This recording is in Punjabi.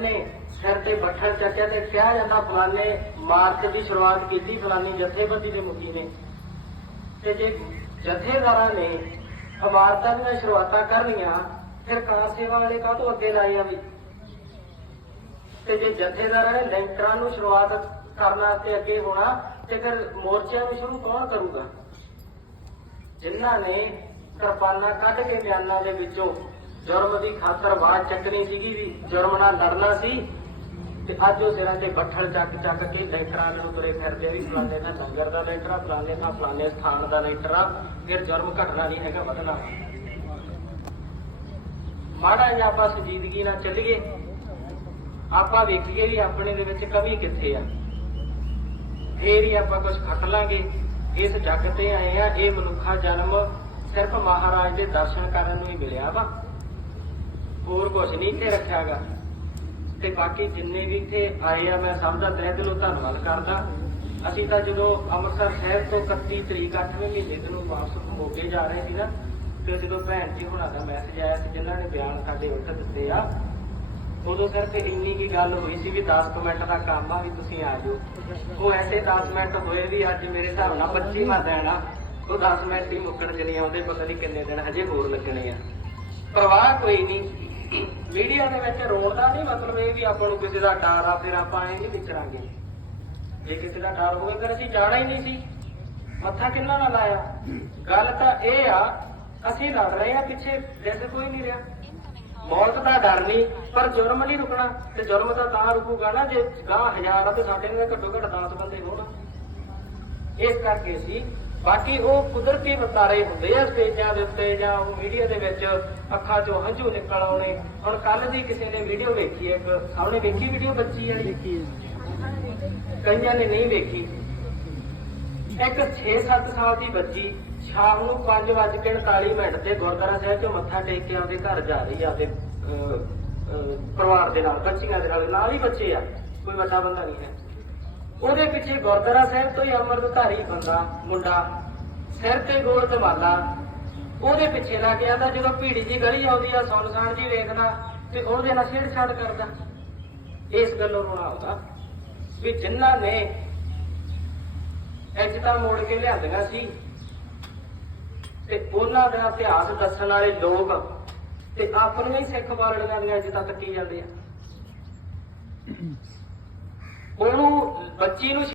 ਨੇ ਸਿਰ ਤੇ ਬੱਠਲ ਚੱਕਿਆ ਤੇ ਕਿਹਾ ਜਾਂਦਾ ਫਲਾਣੇ ਮਾਰਚ ਦੀ ਸ਼ੁਰੂਆਤ ਕੀਤੀ, ਫਲਾਣੀ ਜਥੇਬੰਦੀ ਦੇ ਮੁਖੀ ਨੇ। ਤੇ ਜੇ ਜਥੇਦਾਰਾਂ ਨੇ ਇਮਾਰਤਾਂ ਦੀਆਂ ਸ਼ੁਰੂਆਤਾਂ ਕਰਨੀਆਂ, ਫਿਰ ਕਾਂ ਸੇਵਾ ਵਾਲੇ ਕਾਹਤੋਂ ਅੱਗੇ ਲਾਏ ਆ ਵੀ? ਤੇ ਜੇ ਜਥੇਦਾਰਾਂ ਨੇ ਲੈਂਟਰਾਂ ਨੂੰ ਸ਼ੁਰੂਆਤ ਕਰਨਾ ਤੇ ਅੱਗੇ ਹੋਣਾ, ਤੇ ਫਿਰ ਮੋਰਚਿਆਂ ਨੂੰ ਸ਼ੁਰੂ ਕੌਣ ਕਰੂਗਾ? ਜਿਨ੍ਹਾਂ ਨੇ ਕਿਰਪਾਨਾਂ ਕੱਢ ਕੇ ਬਿਆਨਾਂ ਦੇ ਵਿੱਚੋਂ ਜੁਰਮ ਦੀ ਖਾਤਰ ਬਾਤ ਚੱਕਣੀ ਸੀਗੀ ਵੀ ਜੁਰਮ ਨਾਲ ਲੜਨਾ ਸੀ ਤੇ ਅੱਜ ਉਹ ਸਿਰਾਂ ਤੇ ਬੱਠਲ ਚੱਕ ਚੱਕ ਕੇ ਲੈਂਟਰਾਂ ਨੂੰ ਤੁਰੇ ਫਿਰਦੇ ਆ ਵੀ ਫਲਾਣੇ ਦਾ ਲੰਗਰ ਦਾ ਲੈਂਟਰ ਫਲਾਣੇ ਦਾ, ਫਲਾਣੇ ਸਥਾਨ ਦਾ ਲੈਂਟਰ ਫਿਰ ਜੁਰਮ ਘਟਣਾ ਨਹੀਂ ਹੈਗਾ, ਵਧਣਾ। ਮਾੜਾ ਜਿਹਾ ਆਪਾਂ ਸੰਜੀਦਗੀ ਨਾਲ ਚੱਲੀਏ। ਆਪਾਂ ਵੇਖੀਏ ਵੀ ਆਪਣੇ ਦੇ ਵਿੱਚ ਕਮੀ ਕਿੱਥੇ ਆ। ਫੇਰ ਹੀ ਆਪਾਂ ਕੁਝ ਖੱਟ ਲਾਂਗੇ। ਇਸ ਜੱਗ ਤੇ ਆਏ ਆ, ਇਹ ਮਨੁੱਖਾ ਜਨਮ ਸਿਰਫ ਮਹਾਰਾਜ ਦੇ ਦਰਸ਼ਨ ਕਰਨ ਨੂੰ ਹੀ ਮਿਲਿਆ ਵਾ। ਹੋਰ ਕੁਝ ਨਹੀਂ ਇੱਥੇ ਰੱਖਿਆਗਾ। ਤੇ ਬਾਕੀ ਜਿੰਨੇ ਵੀ ਇੱਥੇ ਆਏ ਆ, ਮੈਂ ਸਭ ਦਾ ਤਹਿ ਦਿਲੋਂ ਧੰਨਵਾਦ ਕਰਦਾ। ਅਸੀਂ ਤਾਂ ਜਦੋਂ ਅੰਮ੍ਰਿਤਸਰ ਸ਼ਹਿਰ ਤੋਂ 31 ਤਰੀਕ 8ਵੇਂ ਮਹੀਨੇ ਨੂੰ ਵਾਪਸ ਹੋ ਕੇ ਜਾ ਰਹੇ ਸੀ ਨਾ, ਤੇ ਜਦੋਂ ਭੈਣ ਜੀ ਹੁਣਾਂ ਦਾ ਮੈਸੇਜ ਆਇਆ ਸੀ, ਜਿਨ੍ਹਾਂ ਨੇ ਬਿਆਨ ਸਾਡੇ ਉੱਠ ਦਿੱਤੇ ਆ, ਉਦੋਂ ਸਿਰਫ ਇੰਨੀ ਕੀ ਗੱਲ ਹੋਈ ਸੀ ਵੀ 10 ਮਿੰਟ ਦਾ ਕੰਮ ਆ ਵੀ ਤੁਸੀਂ ਆ ਜਾਓ। ਉਹ ਐਸੇ 10 ਮਿੰਟ ਹੋਏ ਵੀ ਅੱਜ ਮੇਰੇ ਹਿਸਾਬ ਨਾਲ 25ਵਾਂ ਦਿਨ ਆ, ਉਹ 10 ਮਿੰਟ ਹੀ ਮੁੱਕਣ ਚ ਨਹੀਂ ਆਉਂਦੇ ਪਤਾ ਨਹੀਂ ਕਿੰਨੇ ਦਿਨ ਹਜੇ ਹੋਰ ਲੱਗਣੇ ਆ। ਪਰਵਾਹ ਕੋਈ ਨਹੀਂ ਮੀਡੀਆ ਦੇ ਵਿੱਚ ਰੋਣ ਦਾ ਨਹੀਂ, ਮਤਲਬ ਇਹ ਵੀ ਆਪਾਂ ਨੂੰ ਕਿਸੇ ਦਾ ਡਰ ਆ, ਫਿਰ ਆਪਾਂ ਐਂ ਨਹੀਂ ਵਿਚਰਾਂਗੇ। ਜੇ ਕਿਸੇ ਦਾ ਡਰ ਹੋਵੇ, ਫਿਰ ਅਸੀਂ ਜਾਣਾ ਹੀ ਨਹੀਂ ਸੀ। ਮੱਥਾ ਕਿੰਨਾ ਨਾਲ ਲਾਇਆ। ਗੱਲ ਤਾਂ ਇਹ ਆ, ਅਸੀਂ ਲੜ ਰਹੇ ਆ, ਪਿੱਛੇ ਜੈਸੇ ਕੋਈ ਨਹੀਂ ਰਿਹਾ। ਮੌਤ ਦਾ ਡਰ ਨਹੀਂ, ਪਰ ਜੁਰਮ ਨਹੀਂ ਰੁਕਣਾ, ਤੇ ਜੁਰਮ ਤਾਂ ਤਾਂ ਰੁਕੂਗਾ ਨਾ, ਜੇ ਗਾਂ ਹਜ਼ਾਰ ਆ ਤੇ ਸਾਡੇ ਨਾਲ ਘੱਟੋ ਘੱਟ 10 ਬੰਦੇ ਹੋਣ। ਇਸ ਕਰਕੇ ਸੀ ਬਾਕੀ ਉਹ ਕੁਦਰਤੀ ਵਤਾਰੇ ਹੁੰਦੇ ਆ ਸਟੇਜਾਂ ਦੇ ਉੱਤੇ ਜਾਂ ਉਹ ਮੀਡੀਆ ਦੇ ਵਿੱਚ ਅੱਖਾਂ 'ਚੋਂ ਹੰਝੂ ਨਿਕਲ ਆਉਣੇ। ਹੁਣ ਕੱਲ ਦੀ ਕਿਸੇ ਨੇ ਵੀਡੀਓ ਵੇਖੀ ਇੱਕ ਸਾਹਮਣੇ ਵੇਖੀ ਵੀਡੀਓ ਬੱਚੀ ਵਾਲੀ? ਕਈਆਂ ਨੇ ਨਹੀਂ ਵੇਖੀ। ਇੱਕ 6-7 ਸਾਲ ਦੀ ਬੱਚੀ ਸ਼ਾਮ ਨੂੰ 5:49 ਮਿੰਟ ਤੇ ਗੁਰਦੁਆਰਾ ਸਾਹਿਬ 'ਚੋਂ ਮੱਥਾ ਟੇਕ ਕੇ ਆਪਦੇ ਘਰ ਜਾ ਰਹੀ ਆ ਆਪਦੇ ਪਰਿਵਾਰ ਦੇ ਨਾਲ ਬੱਚੀਆਂ ਦੇ ਨਾਲ ਨਾਲ ਹੀ ਬੱਚੇ ਆ। ਕੋਈ ਵੱਡਾ ਬੰਦਾ ਨਹੀਂ ਹੈ। ਉਹਦੇ ਪਿੱਛੇ ਗੁਰਦੁਆਰਾ ਸਾਹਿਬ ਤੋਂ ਹੀ ਅੰਮ੍ਰਿਤਧਾਰੀ ਬੰਦਾ, ਮੁੰਡਾ, ਸਿਰ ਤੇ ਗੋਲ ਧਮਾਲਾ, ਉਹਦੇ ਪਿੱਛੇ ਲੱਗ ਗਿਆ ਤਾਂ ਜਦੋਂ ਭੀੜੀ ਜੀ ਗਲੀ ਆਉਂਦੀ ਆ ਸੁਨਸਾਨ ਜੀ ਵੇਖਦਾ ਤੇ ਉਹਦੇ ਨਾਲ ਛੇੜਛਾੜ ਕਰਦਾ। ਇਸ ਗੱਲੋਂ ਰੋਣਾ ਆਉਂਦਾ ਵੀ ਜਿਨ੍ਹਾਂ ਨੇ ਇੱਜ਼ਤਾਂ ਮੋੜ ਕੇ ਲਿਆਂਦੀਆਂ ਸੀ ਤੇ ਉਹਨਾਂ ਦਾ ਇਤਿਹਾਸ ਦੱਸਣ ਵਾਲੇ ਲੋਕ ਤੇ ਆਪਣੀਆਂ ਹੀ ਸਿੱਖ ਬਾਲੜੀਆਂ ਦੀਆਂ ਇੱਜ਼ਤਾਂ ਕੱਟੀ ਜਾਂਦੇ ਆ। ਉਹਨੂੰ ਬੱਚੀ ਨੂੰ